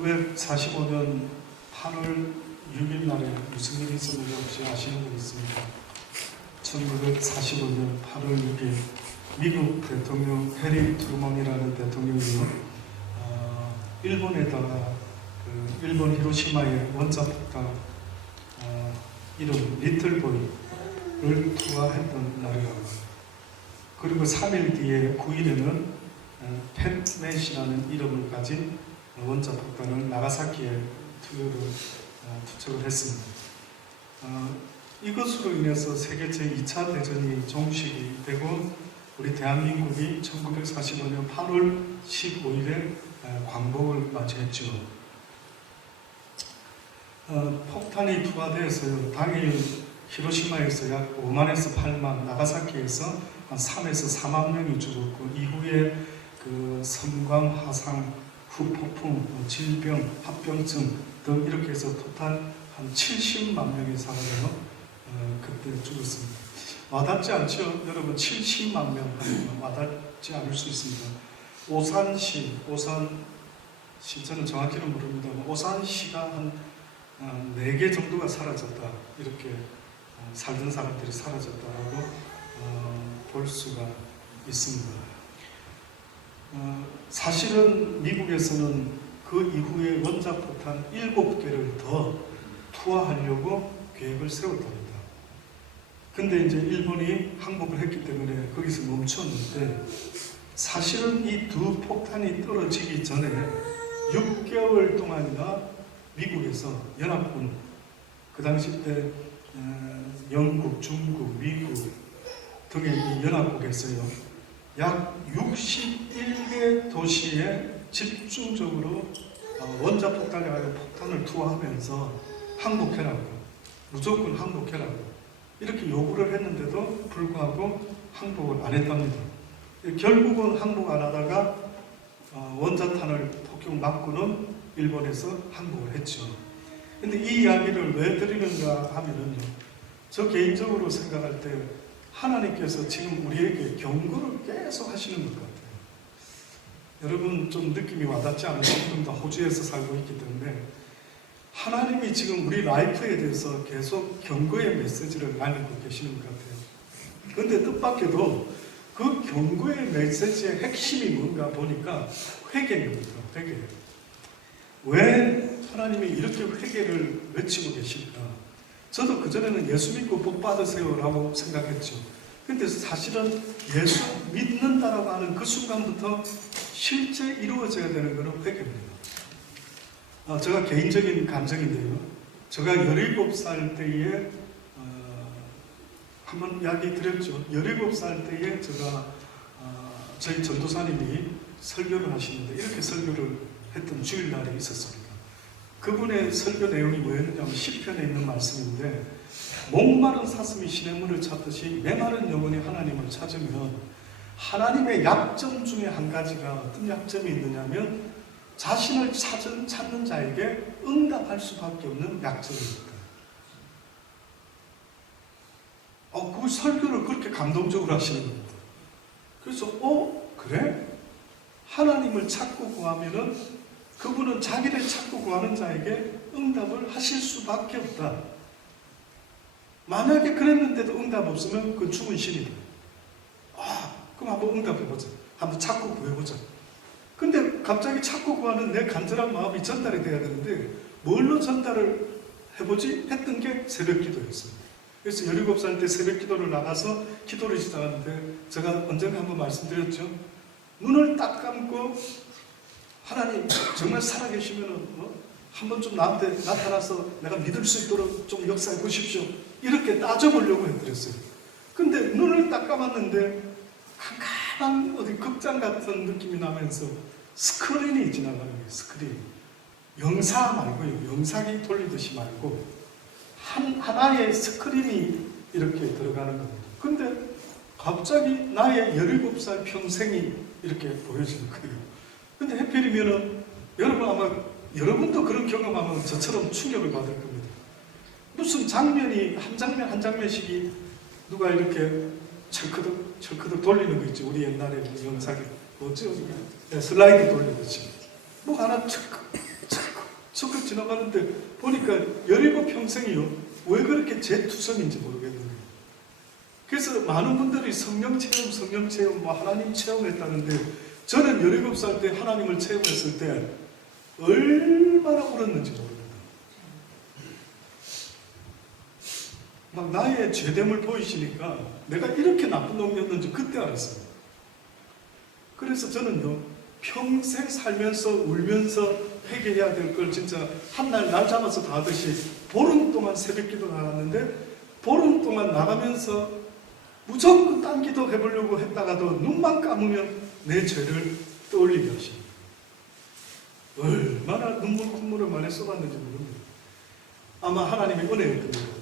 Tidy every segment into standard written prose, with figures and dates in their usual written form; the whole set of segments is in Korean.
1945년 8월 6일 날에 무슨 일이 있었는지 혹시 아시는 분 있습니까? 1945년 8월 6일 미국 대통령 해리 트루먼이라는 대통령이 일본에다가 일본 히로시마의 원자폭탄 이름 리틀보이를 투하했던 날이라고. 그리고 3일 뒤에 9일에는 펜맷이라는 이름을 가진 원자폭탄을 나가사키에 투척을 했습니다. 이것으로 인해서 세계 제2차 대전이 종식이 되고 우리 대한민국이 1945년 8월 15일에 광복을 맞이했죠. 폭탄이 투하되어서요, 당일 히로시마에서 약 5만에서 8만, 나가사키에서 한 3에서 4만 명이 죽었고, 이후에 그 섬광, 화상, 후폭풍, 질병, 합병증 등 이렇게 해서 토탈 한 70만 명이 사라져서 그때 죽었습니다. 와닿지 않죠? 여러분, 70만 명 와닿지 않을 수 있습니다. 오산시, 저는 정확히는 모릅니다만 오산시가 한 4개 정도가 사라졌다, 이렇게 살던 사람들이 사라졌다라고 볼 수가 있습니다. 사실은 미국에서는 그 이후에 원자폭탄 7개를 더 투하하려고 계획을 세웠답니다. 근데 이제 일본이 항복을 했기 때문에 거기서 멈췄는데, 사실은 이 두 폭탄이 떨어지기 전에 6개월 동안이나 미국에서 연합군, 그 당시 때 영국, 중국, 미국 등의 이 연합국에서요, 약 61개 도시에 집중적으로 원자폭탄에 관한 폭탄을 투하하면서 항복해라고, 무조건 항복해라고 이렇게 요구를 했는데도 불구하고 항복을 안 했답니다. 결국은 항복 안 하다가 원자탄을 폭격 맞고는 일본에서 항복을 했죠. 근데 이 이야기를 왜 드리는가 하면은요, 저 개인적으로 생각할 때 하나님께서 지금 우리에게 경고를 계속 하시는 것 같아요. 여러분 좀 느낌이 와닿지 않으신 분도 호주에서 살고 있기 때문에 하나님이 지금 우리 라이프에 대해서 계속 경고의 메시지를 남기고 계시는 것 같아요. 그런데 뜻밖에도 그 경고의 메시지의 핵심이 뭔가 보니까 회개입니다. 회개. 왜 하나님이 이렇게 회개를 외치고 계실까? 저도 그전에는 예수 믿고 복 받으세요 라고 생각했죠. 근데 사실은 예수 믿는다라고 하는 그 순간부터 실제 이루어져야 되는 것은 회개입니다. 제가 개인적인 감정인데요, 제가 17살 때에 한번 이야기 드렸죠. 17살 때에 제가 저희 전도사님이 설교를 하시는데 이렇게 설교를 했던 주일날이 있었습니다. 그분의 설교 내용이 뭐였냐면 시편에 있는 말씀인데, 목마른 사슴이 시냇물을 찾듯이 메마른 영혼이 하나님을 찾으면, 하나님의 약점 중에 한 가지가 어떤 약점이 있느냐면 자신을 찾는 자에게 응답할 수밖에 없는 약점입니다. 그 설교를 그렇게 감동적으로 하시는 겁니다. 그래서 그래? 하나님을 찾고 구하면은 그분은 자기를 찾고 구하는 자에게 응답을 하실 수밖에 없다. 만약에 그랬는데도 응답 없으면 그건 죽은 신이다. 그럼 한번 응답해보자. 한번 찾고 구해보자. 근데 갑자기 찾고 구하는 내 간절한 마음이 전달이 돼야 되는데 뭘로 전달을 해보지? 했던 게 새벽 기도였습니다. 그래서 17살 때 새벽 기도를 나가서 기도를 시작하는데, 제가 언젠가 한번 말씀드렸죠. 눈을 딱 감고 하나님 정말 살아계시면 한번 좀 나한테 나타나서 내가 믿을 수 있도록 좀 역사해 보십시오, 이렇게 따져보려고 해드렸어요. 근데 눈을 딱 감았는데 캄캄한 어디 극장 같은 느낌이 나면서 스크린이 지나가는 거예요. 스크린. 영사 말고요, 영상이 돌리듯이 말고 하나의 스크린이 이렇게 들어가는 겁니다. 근데 갑자기 나의 17살 평생이 이렇게 보여지는 거예요. 근데 해필이면은 여러분도 그런 경험하면 저처럼 충격을 받을 겁니다. 무슨 장면이 한 장면씩이 누가 이렇게 철크덕 돌리는 거 있죠. 우리 옛날에 영상에 뭐죠? 슬라이드 돌리듯이 뭐 하나 철크 지나가는데 보니까 17평생이요. 왜 그렇게 재투성인지 모르겠는 거예요. 그래서 많은 분들이 성령 체험, 뭐 하나님 체험했다는데 저는 17살 때 하나님을 체험했을 때 얼마나 울었는지 모릅니다. 막 나의 죄됨을 보이시니까 내가 이렇게 나쁜 놈이었는지 그때 알았어요. 그래서 저는요, 평생 살면서 울면서 회개해야 될 걸 진짜 한날 날 잡아서 다 하듯이 보름 동안 새벽기도 나갔는데 보름 동안 나가면서 무조건 딴 기도 해보려고 했다가도 눈만 감으면 내 죄를 떠올리게 하십니다. 얼마나 눈물을 많이 쏟았는지 모릅니다. 아마 하나님의 은혜였던 것 같아요.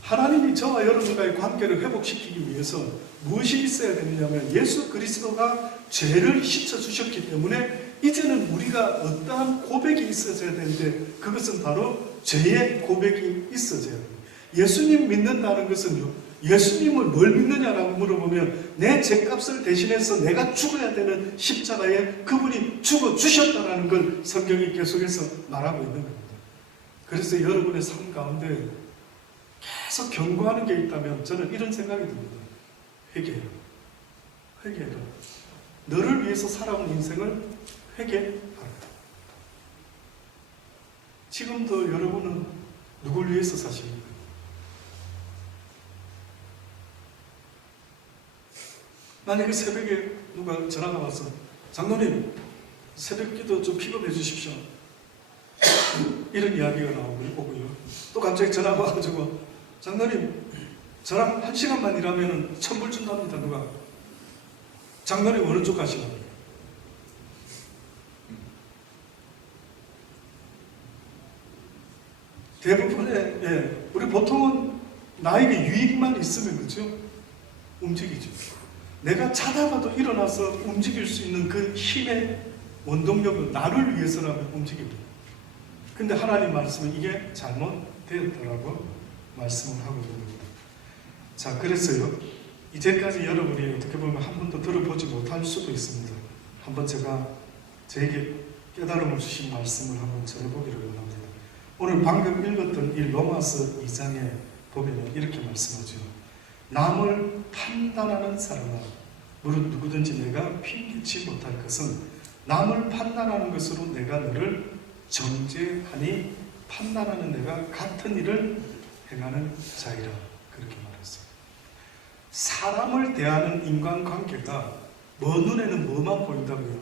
하나님이 저와 여러분과의 관계를 회복시키기 위해서 무엇이 있어야 되느냐면 예수 그리스도가 죄를 씻어주셨기 때문에 이제는 우리가 어떠한 고백이 있어져야 되는데 그것은 바로 죄의 고백이 있어져야 됩니다. 예수님 믿는다는 것은요, 예수님을 뭘 믿느냐라고 물어보면 내 죄값을 대신해서 내가 죽어야 되는 십자가에 그분이 죽어주셨다는 걸 성경이 계속해서 말하고 있는 겁니다. 그래서 여러분의 삶 가운데 계속 경고하는 게 있다면 저는 이런 생각이 듭니다. 회개해라. 회개해라. 너를 위해서 살아온 인생을 회개하라. 지금도 여러분은 누굴 위해서 사십니까? 만약에 새벽에 누가 전화가 와서 장로님 새벽기도 좀 픽업해 주십시오. 이런 이야기가 나오고요. 또 갑자기 전화가 와가지고 장로님 저랑 1시간만 일하면 1,000불 준답니다. 누가? 장로님 어느 쪽 가시나? 대부분의 우리 보통은 나에게 유익만 있으면 그렇죠? 움직이죠. 내가 자다가도 일어나서 움직일 수 있는 그 힘의 원동력은 나를 위해서라면 움직입니다. 근데 하나님 말씀은 이게 잘못되었다라고 말씀을 하고 있는 겁니다. 자, 그래서요, 이제까지 여러분이 어떻게 보면 한 번도 들어보지 못할 수도 있습니다. 한번 제가 저에게 깨달음을 주신 말씀을 한번 전해보기를 원합니다. 오늘 방금 읽었던 이 로마서 2장에 보면 이렇게 말씀하죠. 남을 판단하는 사람아, 무릇 누구든지 내가 핑계치 못할 것은 남을 판단하는 것으로 내가 너를 정죄하니 판단하는 내가 같은 일을 행하는 자이라. 그렇게 말했어요. 사람을 대하는 인간관계가 먼 눈에는 뭐만 보인다고요?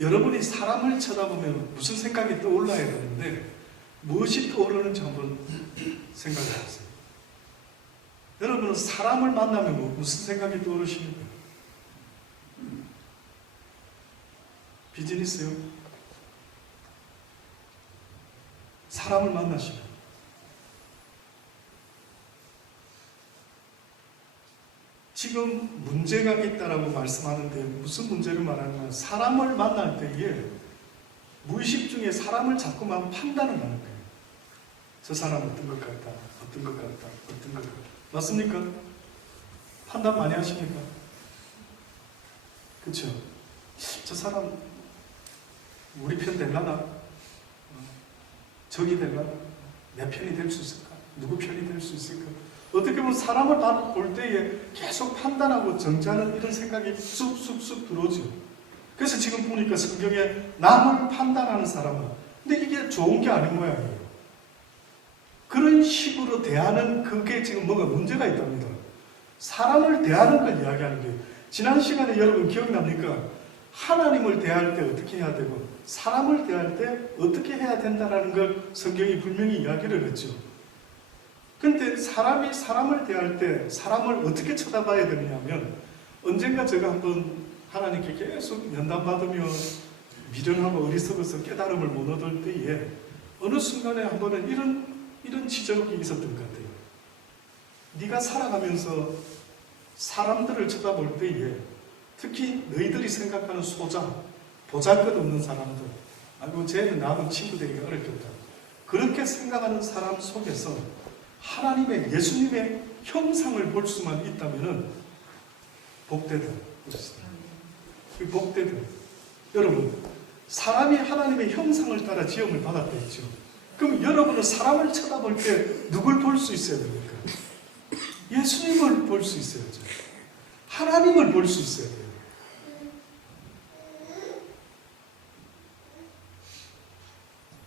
여러분이 사람을 쳐다보면 무슨 생각이 떠올라야 되는데 무엇이 떠오르는지 한번 생각해 보세요. 여러분은 사람을 만나면 무슨 생각이 떠오르십니까? 비즈니스요? 사람을 만나시면 지금 문제가 있다라고 말씀하는데 무슨 문제를 말하냐면 사람을 만날 때에 무의식 중에 사람을 자꾸만 판단을 하는 거예요. 저 사람 어떤 것 같다, 어떤 것 같다, 어떤 것 같다. 맞습니까? 판단 많이 하십니까? 그렇죠? 저 사람 우리 편 될라나? 적이 될라나? 내 편이 될 수 있을까? 누구 편이 될 수 있을까? 어떻게 보면 사람을 볼 때에 계속 판단하고 정죄하는 이런 생각이 쑥쑥쑥 들어오죠. 그래서 지금 보니까 성경에 남을 판단하는 사람은, 근데 이게 좋은 게 아닌 모양이에요. 그런 식으로 대하는 그게 지금 뭐가 문제가 있답니다. 사람을 대하는 걸 이야기하는 거예요. 지난 시간에 여러분 기억납니까? 하나님을 대할 때 어떻게 해야 되고 사람을 대할 때 어떻게 해야 된다는 걸 성경이 분명히 이야기를 했죠. 근데 사람이 사람을 대할 때 사람을 어떻게 쳐다봐야 되느냐면 언젠가 제가 한번 하나님께 계속 면담받으며 미련하고 어리석어서 깨달음을 못 얻을 때에 어느 순간에 한 번은 이런 지적이 있었던 것 같아요. 네가 살아가면서 사람들을 쳐다볼 때에 특히 너희들이 생각하는 소자, 보잘것없는 사람들, 아이고 쟤는 나하고 친구 되기가 어렵겠다, 그렇게 생각하는 사람 속에서 하나님의 예수님의 형상을 볼 수만 있다면 복되다. 복되다. 여러분, 사람이 하나님의 형상을 따라 지음을 받았다 했죠. 그럼 여러분은 사람을 쳐다볼 때 누굴 볼 수 있어야 됩니까? 예수님을 볼 수 있어야죠. 하나님을 볼 수 있어야 돼요.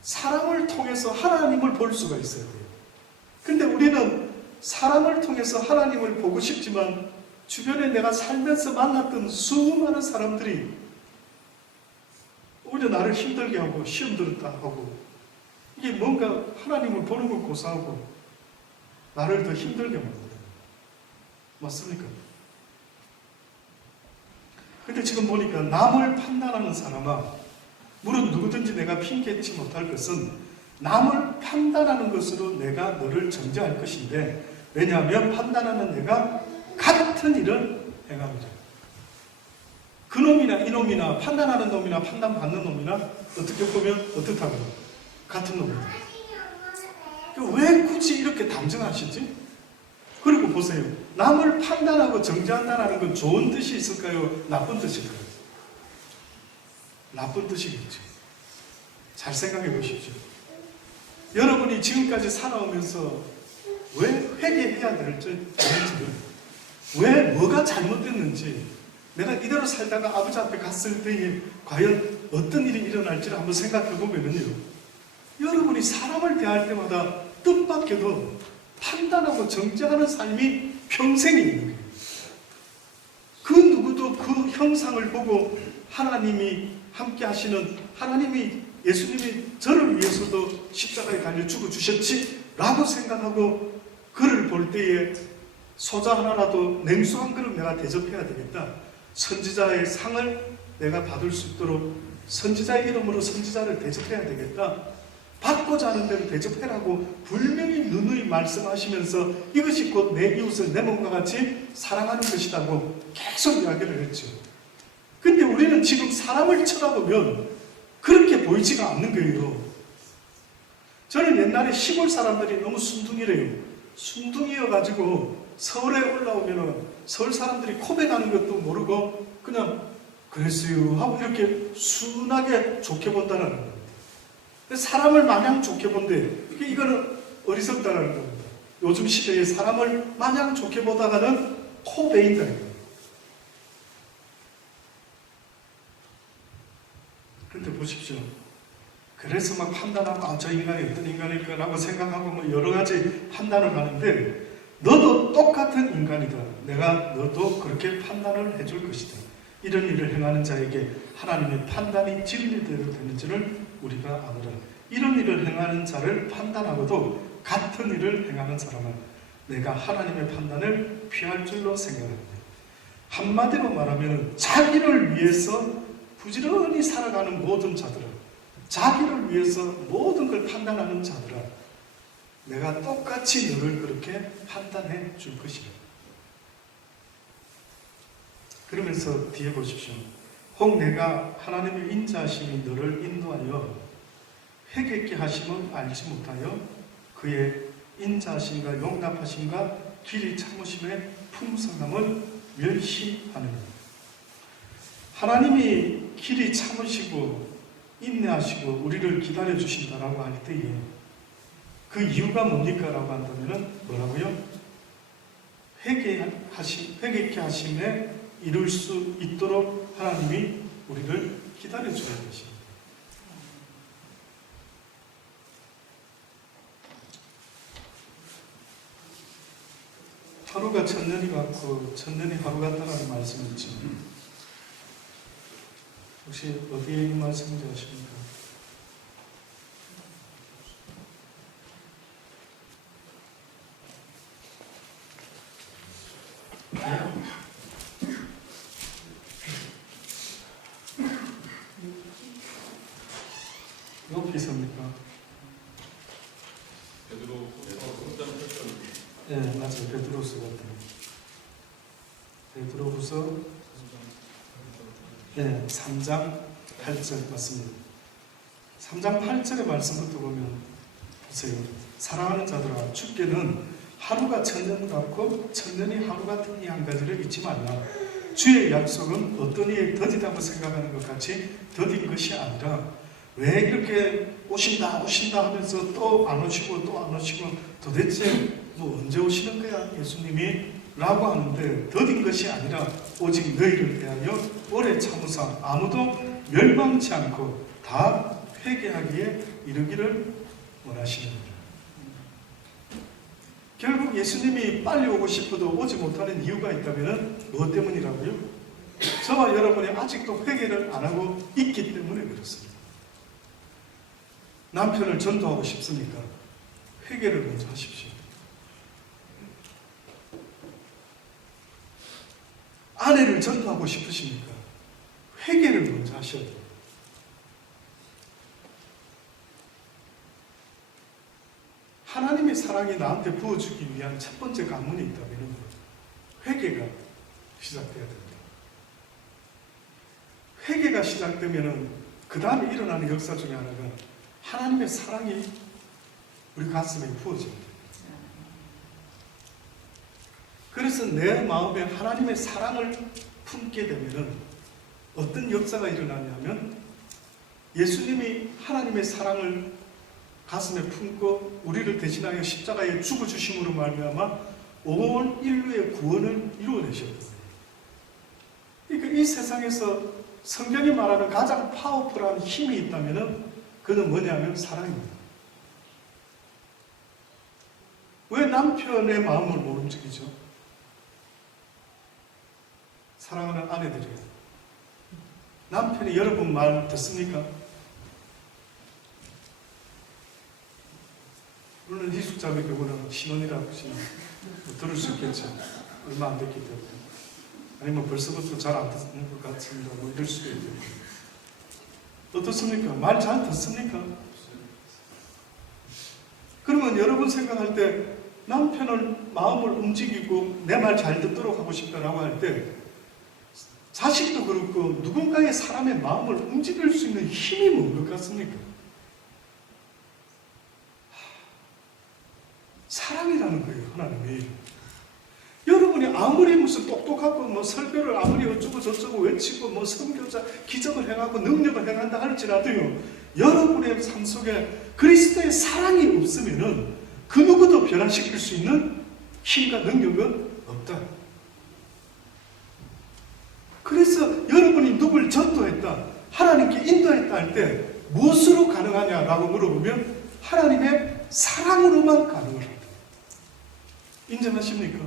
사람을 통해서 하나님을 볼 수가 있어야 돼요. 근데 우리는 사람을 통해서 하나님을 보고 싶지만 주변에 내가 살면서 만났던 수많은 사람들이 오히려 나를 힘들게 하고 시험 들었다 하고 이게 뭔가 하나님을 보는 걸 고사하고 나를 더 힘들게 만든다. 맞습니까? 근데 지금 보니까 남을 판단하는 사람아, 물론 누구든지 내가 핑계치 못할 것은 남을 판단하는 것으로 내가 너를 정죄할 것인데, 왜냐하면 판단하는 내가 같은 일을 행합니다. 그놈이나 이놈이나 판단하는 놈이나 판단받는 놈이나 어떻게 보면 어떻다고요? 같은 놈입니다. 왜 굳이 이렇게 담정하시지? 그리고 보세요. 남을 판단하고 정죄한다는 건 좋은 뜻이 있을까요? 나쁜 뜻일까요? 나쁜 뜻이겠죠. 잘 생각해 보십시오. 여러분이 지금까지 살아오면서 왜 회개해야 될지를, 왜 뭐가 잘못됐는지, 내가 이대로 살다가 아버지 앞에 갔을 때에 과연 어떤 일이 일어날지를 한번 생각해 보면요, 여러분이 사람을 대할 때마다 뜻밖에도 판단하고 정죄하는 삶이 평생이 있는 거예요. 그 누구도 그 형상을 보고 하나님이 함께 하시는, 하나님이 예수님이 저를 위해서도 십자가에 달려 죽어주셨지 라고 생각하고 그를 볼 때에 소자 하나라도 냉수 한 그릇 내가 대접해야 되겠다, 선지자의 상을 내가 받을 수 있도록 선지자의 이름으로 선지자를 대접해야 되겠다, 받고자 하는 대로 대접해라고 분명히 누누이 말씀하시면서 이것이 곧 내 이웃을 내 몸과 같이 사랑하는 것이라고 계속 이야기를 했죠. 근데 우리는 지금 사람을 쳐다보면 그렇게 보이지가 않는 거예요. 저는 옛날에 시골 사람들이 너무 순둥이래요. 순둥이여가지고 서울에 올라오면 서울 사람들이 고백하는 것도 모르고 그냥 그랬어요 하고 이렇게 순하게 좋게 본다는 겁니다. 사람을 마냥 좋게 본데 이거는 어리석다는 겁니다. 요즘 시대에 사람을 마냥 좋게 보다가는 코 베인다. 그런데 보십시오. 그래서 막 판단하고 저 인간이 어떤 인간일까라고 생각하고 뭐 여러 가지 판단을 하는데, 너도 똑같은 인간이다. 내가 너도 그렇게 판단을 해줄 것이다. 이런 일을 행하는 자에게 하나님의 판단이 진리대로 되는지를 우리가 아노라. 이런 일을 행하는 자를 판단하고도 같은 일을 행하는 사람은 내가 하나님의 판단을 피할 줄로 생각합니다. 한마디로 말하면 자기를 위해서 부지런히 살아가는 모든 자들아, 자기를 위해서 모든 걸 판단하는 자들아, 내가 똑같이 너를 그렇게 판단해 줄 것이다. 그러면서 뒤에 보십시오. 혹 내가 하나님의 인자하심이 너를 인도하여 회개케 하심은 알지 못하여 그의 인자하심과 용납하심과 길이 참으심의 풍성함을 멸시하느니라. 하나님이 길이 참으시고 인내하시고 우리를 기다려 주신다라고 할 때에 그 이유가 뭡니까? 라고 한다면 뭐라고요? 회개케 하심에 이룰 수 있도록 하나님이 우리를 기다려 줘야 되십니다. 하루가 천년이 같고 천년이 하루 같다라는 말씀이 있죠. 혹시 어디에 있는 말씀인지 아십니까? 높이 섭니까? 네, 맞아요. 베드로후서 같아요. 베드로후서 3장 8절 맞습니다. 3장 8절의 말씀부터 보면 보세요. 사랑하는 자들아, 주께는 하루가 천년 같고 천년이 하루 같은 이 한 가지를 잊지 말라. 주의 약속은 어떤 이에 더디다고 생각하는 것 같이 더딘 것이 아니라 왜 이렇게 오신다 하면서 또 안 오시고 또 안 오시고 도대체 뭐 언제 오시는 거야 예수님이? 라고 하는데 더딘 것이 아니라 오직 너희를 대하여 오래 참으사 아무도 멸망치 않고 다 회개하기에 이르기를 원하시는 거예요. 결국 예수님이 빨리 오고 싶어도 오지 못하는 이유가 있다면 무엇 때문이라고요? 저와 여러분이 아직도 회개를 안 하고 있기 때문에 그렇습니다. 남편을 전도하고 싶습니까? 회개를 먼저 하십시오. 아내를 전도하고 싶으십니까? 회개를 먼저 하셔야 돼요. 하나님의 사랑이 나한테 부어주기 위한 첫 번째 관문이 있다면 회개가 시작돼야 됩니다. 회개가 시작되면 그 다음에 일어나는 역사 중에 하나가 하나님의 사랑이 우리 가슴에 부어집니다. 그래서 내 마음에 하나님의 사랑을 품게 되면 어떤 역사가 일어나냐면 예수님이 하나님의 사랑을 가슴에 품고 우리를 대신하여 십자가에 죽어주심으로 말미암아 온 인류의 구원을 이루어내셨거든요. 그러니까 이 세상에서 성경이 말하는 가장 파워풀한 힘이 있다면 그는 뭐냐면 사랑입니다. 왜 남편의 마음을 못 움직이죠? 사랑하는 아내들이요. 남편이 여러분 말 듣습니까? 물론 희숙자매 교구는 신혼이라고 들을 수 있겠죠. 얼마 안 됐기 때문에. 아니면 벌써부터 잘 안 듣는 것 같습니다. 뭐 이럴 수도 있고. 어떻습니까? 말 잘 듣습니까? 그러면 여러분 생각할 때 남편을 마음을 움직이고 내 말 잘 듣도록 하고 싶다라고 할 때 자식도 그렇고 누군가의 사람의 마음을 움직일 수 있는 힘이 뭔 것 같습니까? 사랑이라는 거예요, 하나님이. 여러분이 아무리 무슨 똑똑하고 뭐 설교를 아무리 어쩌고 저쩌고 외치고 뭐 선교자 기적을 행하고 능력을 행한다 할지라도요, 여러분의 삶 속에 그리스도의 사랑이 없으면은 그 누구도 변화시킬 수 있는 힘과 능력은 없다. 그래서 여러분이 누굴 전도했다, 하나님께 인도했다 할 때 무엇으로 가능하냐라고 물어보면 하나님의 사랑으로만 가능을 합니다. 인정하십니까?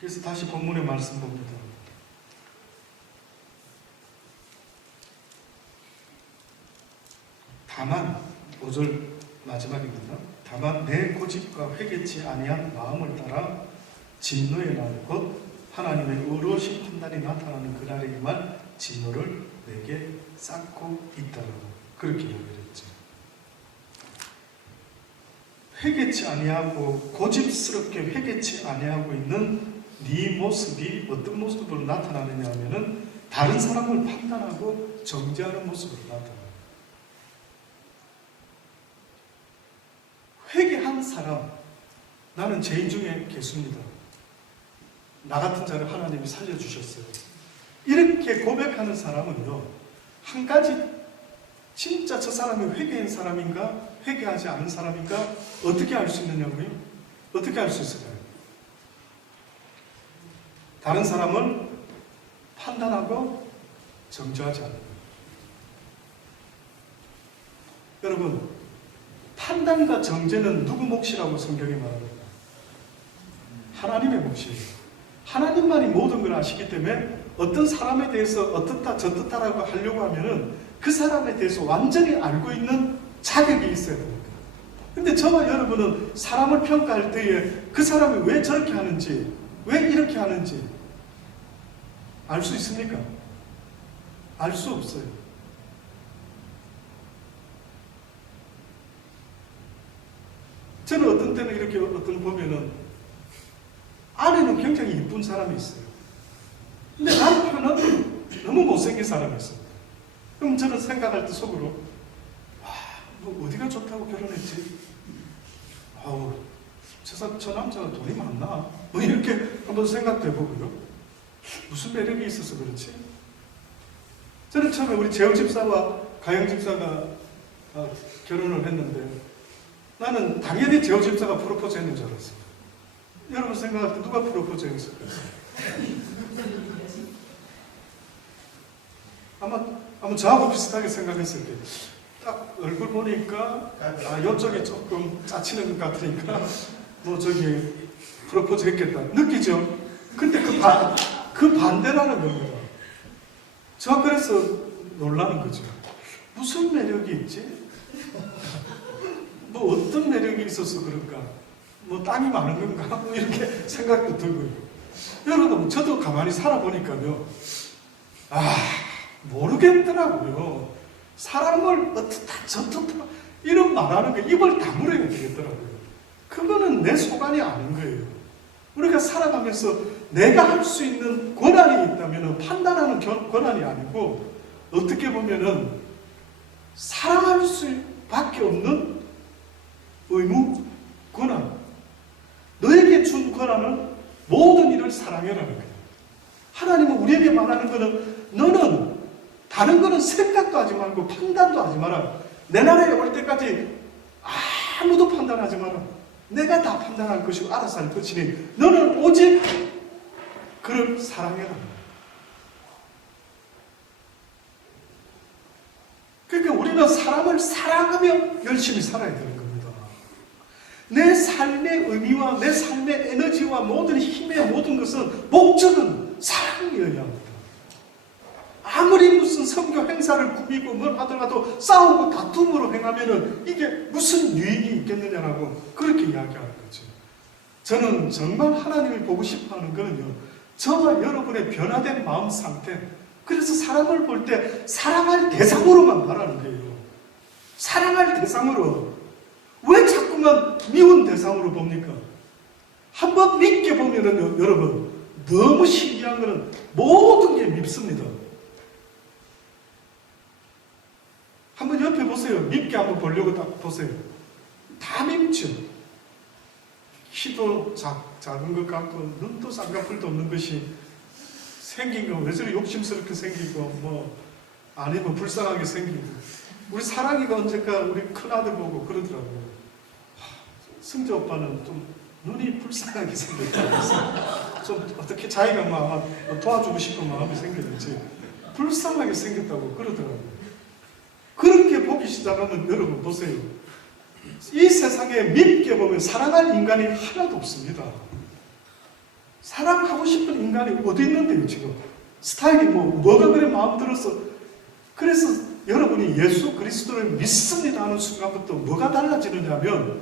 그래서 다시 본문의 말씀 봅니다. 다만 5절 마지막입니다. 다만 내 고집과 회개치 아니한 마음을 따라 진노의 날 곧 하나님의 의로우신 판단이 나타나는 그날에만 진노를 내게 쌓고 있다라고 그렇게 얘기했죠. 회개치 아니하고 고집스럽게 회개치 아니하고 있는 네 모습이 어떤 모습으로 나타나느냐 하면은 다른 사람을 판단하고 정죄하는 모습으로 나타납니다. 회개한 사람, 나는 죄인 중에 개수입니다. 나 같은 자를 하나님이 살려주셨어요. 이렇게 고백하는 사람은요, 한 가지, 진짜 저 사람이 회개한 사람인가 회개하지 않은 사람인가 어떻게 알 수 있느냐고요? 어떻게 알 수 있을까요? 다른 사람을 판단하고 정죄하지 않는 거예요. 여러분, 판단과 정죄는 누구 몫이라고 성경이 말합니다? 하나님의 몫이에요. 하나님만이 모든 걸 아시기 때문에 어떤 사람에 대해서 어떻다 저떻다라고 하려고 하면은 그 사람에 대해서 완전히 알고 있는 자격이 있어야 됩니다. 근데 저와 여러분은 사람을 평가할 때에 그 사람이 왜 저렇게 하는지, 왜 이렇게 하는지 알 수 있습니까? 알 수 없어요. 저는 어떤 때는 이렇게 어떤 보면은 아내는 굉장히 이쁜 사람이 있어요. 근데 남편은 너무 못생긴 사람이 있어요. 그럼 저는 생각할 때 속으로, 와, 뭐 어디가 좋다고 결혼했지? 아우, 저 남자가 돈이 많나? 뭐 이렇게 한번 생각도 해보고요. 무슨 매력이 있어서 그렇지? 저는 처음에 우리 재호 집사와 가영 집사가 결혼을 했는데 나는 당연히 재호 집사가 프로포즈 했는 줄 알았어요. 여러분 생각할 때 누가 프로포즈 했을까요? 아마 저하고 비슷하게 생각했을 때 딱 얼굴 보니까 이쪽이 조금 짜치는 것 같으니까 뭐 저기 프로포즈 했겠다 느끼죠? 근데 그 반대라는 겁니다. 저 그래서 놀라는 거죠. 무슨 매력이 있지? 뭐 어떤 매력이 있어서 그럴까? 뭐 땅이 많은 건가? 뭐 이렇게 생각도 들고요. 여러분 저도 가만히 살아보니까요. 모르겠더라고요. 사람을 어떻다 저떻다 이런 말하는 거 입을 다물어야 되겠더라고요. 그거는 내 소관이 아닌 거예요. 우리가 살아가면서 내가 할 수 있는 권한이 있다면 판단하는 권한이 아니고 어떻게 보면은 사랑할 수밖에 없는 의무, 권한. 너에게 준 권한은 모든 일을 사랑해라는 거예요. 하나님은 우리에게 말하는 것은 너는 다른 거는 생각도 하지 말고 판단도 하지 마라. 내 나라에 올 때까지 아무도 판단하지 마라. 내가 다 판단할 것이고 알아서 할 것이니 너는 오직 그를 사랑해라. 그러니까 우리는 사람을 사랑하며 열심히 살아야 되는 겁니다. 내 삶의 의미와 내 삶의 에너지와 모든 힘의 모든 것은 목적은 사랑이어야 합니다. 아무리 무슨 선교 행사를 꾸미고 뭘 하더라도 싸우고 다툼으로 행하면은 이게 무슨 유익이 있겠느냐라고 그렇게 이야기하는 거죠. 저는 정말 하나님이 보고 싶어 하는 거는요, 저와 여러분의 변화된 마음 상태, 그래서 사람을 볼 때 사랑할 대상으로만 말하는 거예요. 사랑할 대상으로. 왜 자꾸만 미운 대상으로 봅니까? 한번 믿게 보면은 여러분, 너무 신기한 거는 모든 게 밉습니다. 한번 옆에 보세요. 밉게 한번 보려고 딱 보세요. 다 밉죠. 키도 작은 것 같고 눈도 쌍꺼풀도 없는 것이 생긴 거 왜 저리 욕심스럽게 생기고 뭐 아니면 불쌍하게 생기고. 우리 사랑이가 언젠가 우리 큰아들 보고 그러더라고요. 승재 오빠는 좀 눈이 불쌍하게 생겼다고. 좀 어떻게 자기가 막 도와주고 싶은 마음이 생겼는지 불쌍하게 생겼다고 그러더라고요. 그렇게 보기 시작하면 여러분 보세요. 이 세상에 밉게 보면 사랑할 인간이 하나도 없습니다. 사랑하고 싶은 인간이 어디 있는데요 지금. 스타일이 뭐가 그래 마음 들어서. 그래서 여러분이 예수 그리스도를 믿습니다 하는 순간부터 뭐가 달라지느냐면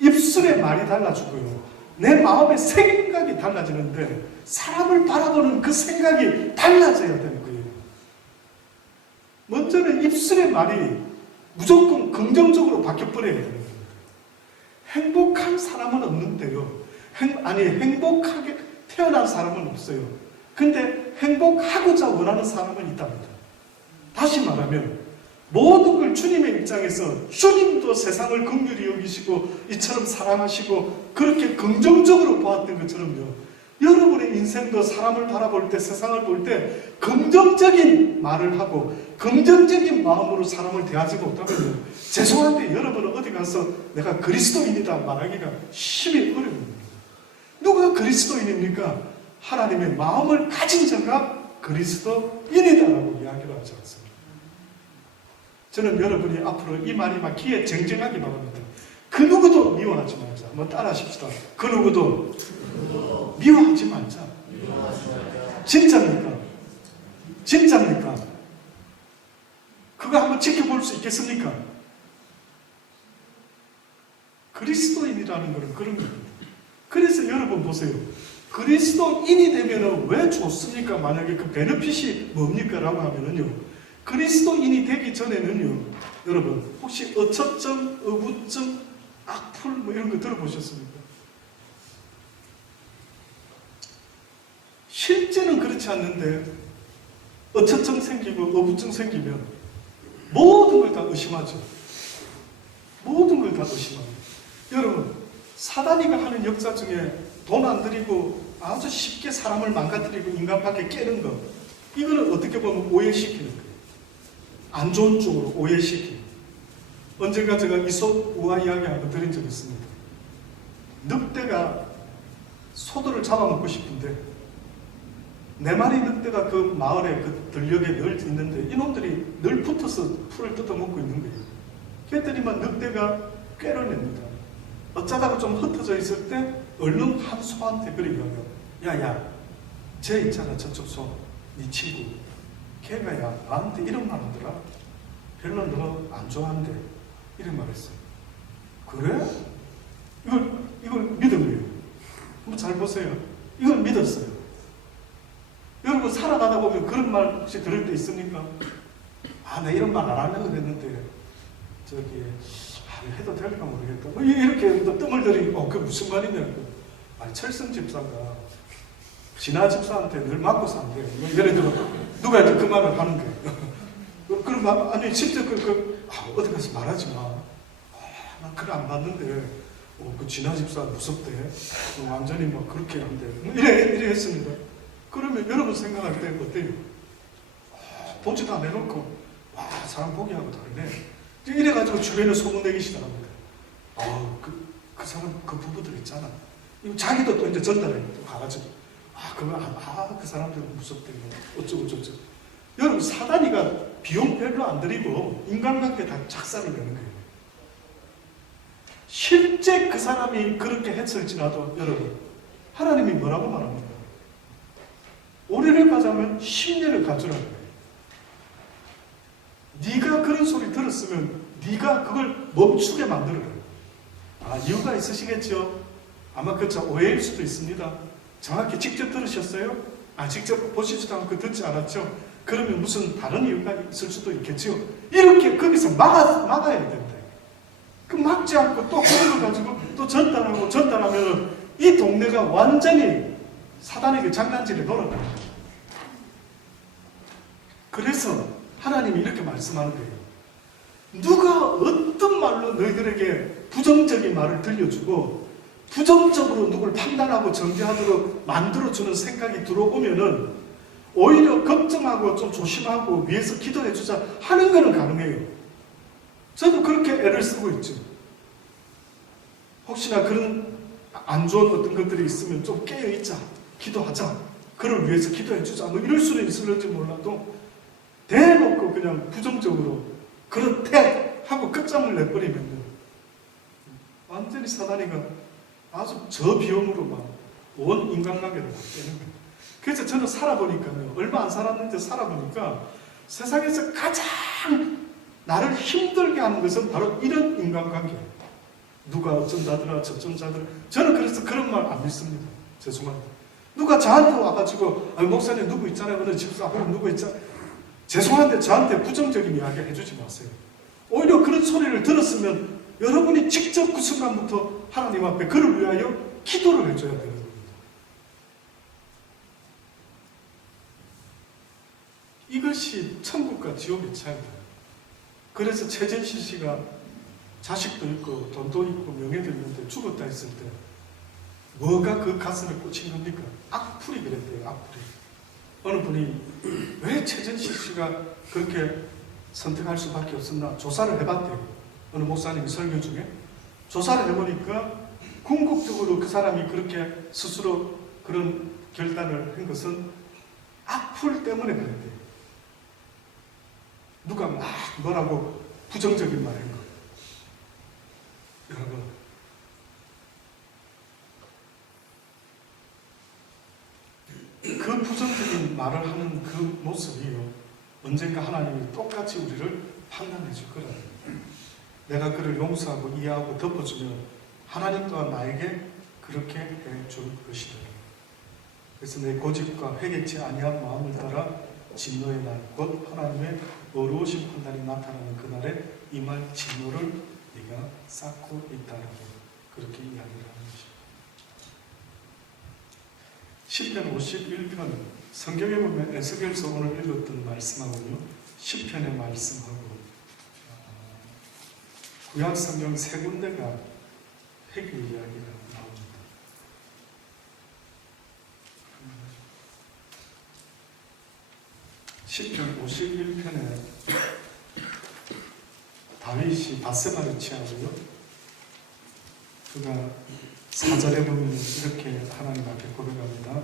입술의 말이 달라지고요. 내 마음의 생각이 달라지는데 사람을 바라보는 그 생각이 달라져야 되는 거예요. 먼저는 입술의 말이 무조건 긍정적으로 바뀌어버려야 되는 겁니다. 행복한 사람은 없는데요. 행복하게 태어난 사람은 없어요. 근데 행복하고자 원하는 사람은 있답니다. 다시 말하면 모든 걸 주님의 입장에서 주님도 세상을 긍휼히 여기시고 이처럼 사랑하시고 그렇게 긍정적으로 보았던 것처럼요. 여러분의 인생도 사람을 바라볼 때, 세상을 볼 때 긍정적인 말을 하고 긍정적인 마음으로 사람을 대하지 못하면 죄송한데 여러분은 어디 가서 내가 그리스도인이다 말하기가 힘이 어려웁니다. 누가 그리스도인입니까? 하나님의 마음을 가진 자가 그리스도인이다라고 이야기를 하지 않습니다. 저는 여러분이 앞으로 이 말이 막 귀에 쟁쟁하게 바랍니다. 그 누구도 미워하지 말자. 한번 따라 하십시다. 그 누구도 미워하지 말자. 진짜입니까? 진짜입니까? 그거 한번 지켜볼 수 있겠습니까? 그리스도인이라는 것은 그런 겁니다. 그래서 여러분 보세요. 그리스도인이 되면 왜 좋습니까? 만약에 그 베네핏이 뭡니까? 라고 하면은요. 그리스도인이 되기 전에는요. 여러분 혹시 어처점, 어부점, 악플 뭐 이런 거 들어보셨습니까? 실제는 그렇지 않는데 어처점 생기고 어부증 생기면 모든 걸 다 의심하죠. 모든 걸 다 의심합니다. 여러분 사단이가 하는 역사 중에 돈 안 들이고 아주 쉽게 사람을 망가뜨리고 인간밖에 깨는 것, 이거는 어떻게 보면 오해시키는 거예요. 안 좋은 쪽으로 오해시키는. 언젠가 제가 이솝 우화 이야기 한번 드린 적이 있습니다. 늑대가 소들을 잡아먹고 싶은데 네 마리 늑대가 그 마을에 그 들녘에 늘 있는데 이놈들이 늘 붙어서 풀을 뜯어먹고 있는 거예요. 그랬더니만 늑대가 꾀를 냅니다. 어쩌다가 좀 흩어져 있을 때 얼른 한 소한테 그래 이야기해요. 야야, 쟤 있잖아, 저쪽 소, 네 친구. 걔가 야 나한테 이런 말 하더라. 별로 너 안 좋아한대. 이런 말 했어요. 그래? 이걸 믿은 거예요. 한번 잘 보세요. 이걸 믿었어요. 여러분 살아가다 보면 그런 말 혹시 들을 때 있습니까? 아, 나 이런 말 안 하려고 그랬는데 저기 해도 될까 모르겠다. 뭐 이렇게 뜸을 들이고 그게 무슨 말이냐. 아니, 철성 집사가 진아 집사한테 늘 맞고 산대. 뭐 예를 들어 누가 이제 그 말을 하는 거예요. 그럼 아니 실제 어디 가서 말하지 마. 난 그래 안 봤는데 그 진아 집사 무섭대. 완전히 막 그렇게 한대. 이래 했습니다. 그러면 여러분 생각할 때 어때요? 보지도 안 해놓고 와 사람 보기하고 다르네. 이래가지고 주변에 소문내기 시작합니다. 그 사람 그 부부들 있잖아. 자기도 또 이제 전달해 또 가가지고 그 사람들은 무섭대. 어쩌고. 여러분 사단이가 비용 별로 안 들이고 인간관계 다 작살을 내는 거예요. 실제 그 사람이 그렇게 했을지라도 여러분 하나님이 뭐라고 말합니까? 오래를 가자면 10년을 가주라는 거예요. 네가 그런 소리 들었으면 네가 그걸 멈추게 만들어라. 이유가 있으시겠죠? 아마 그저 오해일 수도 있습니다. 정확히 직접 들으셨어요? 직접 보시지도 않고 듣지 않았죠? 그러면 무슨 다른 이유가 있을 수도 있겠죠? 이렇게 거기서 막아야 된다. 그 막지 않고 또 그런 걸 가지고 또 전달하면 이 동네가 완전히 사단에게 장난질에 돌아가요. 그래서 하나님이 이렇게 말씀하는 거예요. 누가 어떤 말로 너희들에게 부정적인 말을 들려주고 부정적으로 누굴 판단하고 정죄하도록 만들어주는 생각이 들어오면은 오히려 걱정하고 좀 조심하고 위해서 기도해주자 하는 거는 가능해요. 저도 그렇게 애를 쓰고 있죠. 혹시나 그런 안 좋은 어떤 것들이 있으면 좀 깨어있자, 기도하자, 그를 위해서 기도해주자, 뭐 이럴 수는 있을지 몰라도 대놓고 그냥 부정적으로 그렇대 하고 끝장을 내버리면 완전히 사단이가 아주 저비용으로 막 온 인간관계를 바꾸는 거예요. 그래서 저는 살아보니까요, 얼마 안 살았는데 살아보니까 세상에서 가장 나를 힘들게 하는 것은 바로 이런 인간관계예요. 누가 어쩐다더라 저쩐다더라. 저는 그래서 그런 말 안 믿습니다. 죄송합니다. 누가 저한테 와가지고 목사님 누구 있잖아요, 어느 집사 누구 있잖아요. 죄송한데 저한테 부정적인 이야기 해주지 마세요. 오히려 그런 소리를 들었으면 여러분이 직접 그 순간부터 하나님 앞에 그를 위하여 기도를 해줘야 되는 겁니다. 이것이 천국과 지옥의 차이다. 그래서 최진실 씨가 자식도 있고 돈도 있고 명예도 있는데 죽었다 했을 때 뭐가 그 가슴에 꽂힌 겁니까? 악플이 그랬대요. 악플이. 어느 분이 왜 최진실 씨가 그렇게 선택할 수밖에 없었나 조사를 해봤대요. 어느 목사님이 설교 중에 조사를 해보니까 궁극적으로 그 사람이 그렇게 스스로 그런 결단을 한 것은 악플 때문에 그랬대요. 누가 막 뭐라고 부정적인 말을 한 거예요. 여러분, 그 부정적인 말을 하는 그 모습이요, 언젠가 하나님이 똑같이 우리를 판단해 줄 거라는 거예요. 내가 그를 용서하고 이해하고 덮어주면 하나님 또한 나에게 그렇게 해줄 것이다. 그래서 내 고집과 회개치 아니한 마음을 따라 진노의 날, 곧 하나님의 어려우신 판단이 나타나는 그날에 이 말 진노를 네가 쌓고 있다라고 그렇게 이야기를 하는 것입니다. 시편 51편, 성경에 보면 에스겔서 오늘 읽었던 말씀하고요, 시편의 말씀하고 구약 성경 세 군데가 회개 이야기가 나옵니다. 시편 51편에 다윗이 밧세바를 취하고요. 그가 4절에 보면 이렇게 하나님 앞에 고백합니다.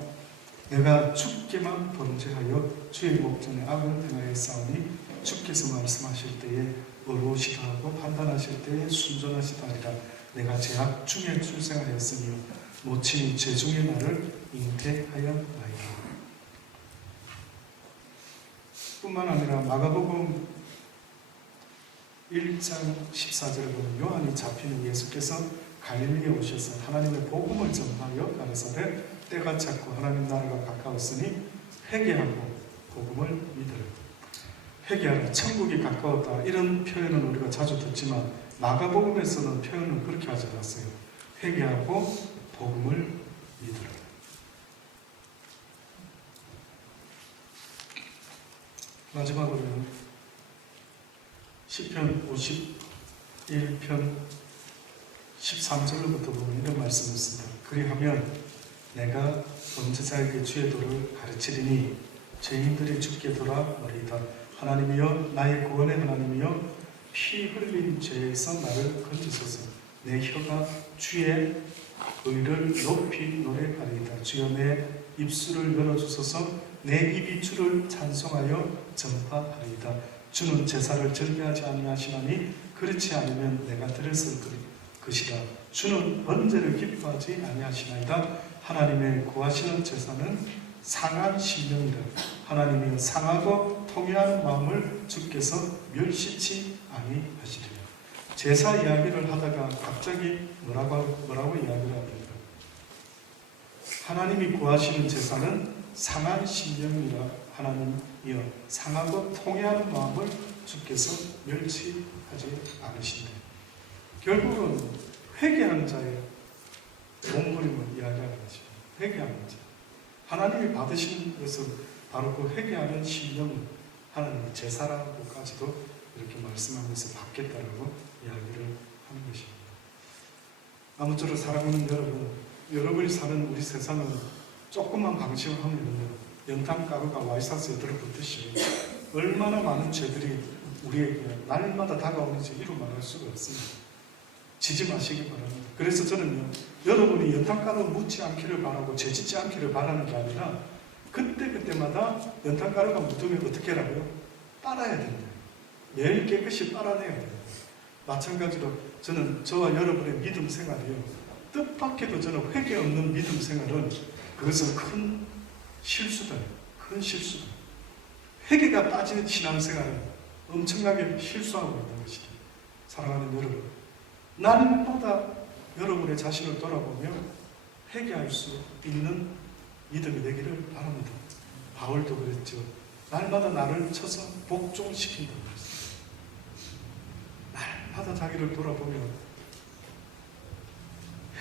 내가 주께만 범죄하여 주의 목전에 악을 행하여 싸우니 주께서 말씀하실 때에 의로우시다 하고 판단하실 때에 순전하시다 하리라. 내가 죄악 중에 출생하였으며 모친이 죄 중에 나를 잉태하였나이다. 뿐만 아니라 마가복음 1장 14절에 보면 요한이 잡힌 후 예수께서 갈릴리에 오셔서 하나님의 복음을 전하여 가르사대 때가 찼고 하나님 나라가 가까웠으니 회개하고 복음을 믿으라. 회개하라, 천국이 가까웠다, 이런 표현은 우리가 자주 듣지만 마가복음에서는 표현을 그렇게 하지 않았어요. 회개하고 복음을 믿으라. 마지막으로는 시편 51편 13절로부터 보면 이런 말씀을 씁니다. 그리하면 내가 범죄자에게 주의 도를 가르치리니 죄인들이 주께 돌아오리이다. 하나님이여, 나의 구원의 하나님이여, 피 흘린 죄에서 나를 건지소서. 내 혀가 주의 의를 높이 노래하리이다. 주여, 내 입술을 열어주소서. 내 입이 주를 찬송하여 전파하리이다. 주는 제사를 즐겨하지 아니하시나니 그렇지 않으면 내가 들었을 것이라. 주는 번제를 기뻐하지 아니하시나이다. 하나님의 구하시는 제사는 상한 심령이라. 하나님이 상하고 통회하는 마음을 주께서 멸시치 아니하시리라. 제사 이야기를 하다가 갑자기 뭐라고 이야기를 합니까? 하나님이 구하시는 제사는 상한 심령이라. 하나님이여, 상하고 통회하는 마음을 주께서 멸시하지 않으신다. 결국은 회개하는 자의 몸부림을 이야기하는 거죠. 회개하는 자. 하나님이 받으시는 것은 바로 그 회개하는 심령을 하나님의 제사라고까지도 이렇게 말씀하면서 받겠다라고 이야기를 하는 것입니다. 아무쪼록 사랑하는 여러분, 여러분이 사는 우리 세상은 조금만 방심을 하면 연탄가루가 와이사스에 들어붙듯이 얼마나 많은 죄들이 우리에게 날마다 다가오는지 이루 말할 수가 없습니다. 지지 마시기 바랍니다. 그래서 저는요, 여러분이 연탄가루 묻지 않기를 바라고 죄짓지 않기를 바라는 게 아니라 그때마다 연탄가루가 묻으면 어떻게 하라고요? 빨아야 됩니다. 매일 깨끗이 빨아내야 됩니다. 마찬가지로 저는 저와 여러분의 믿음 생활이요, 뜻밖에도 저는 회개 없는 믿음 생활은 그것은 큰 실수다. 큰 실수다. 회개가 빠지는 신앙생활은 엄청나게 실수하고 있는 것이다. 사랑하는 여러분, 날마다 여러분의 자신을 돌아보며 회개할 수 있는 믿음이 되기를 바랍니다. 바울도 그랬죠. 날마다 나를 쳐서 복종시킨다고 했습니다. 날마다 자기를 돌아보며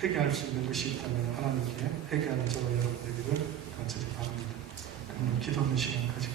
회개할 수 있는 것이 있다면 하나님께 회개하는 저와 여러분 되기를 간절히 바랍니다. 그럼 기도하는 시간 가지겠습니다.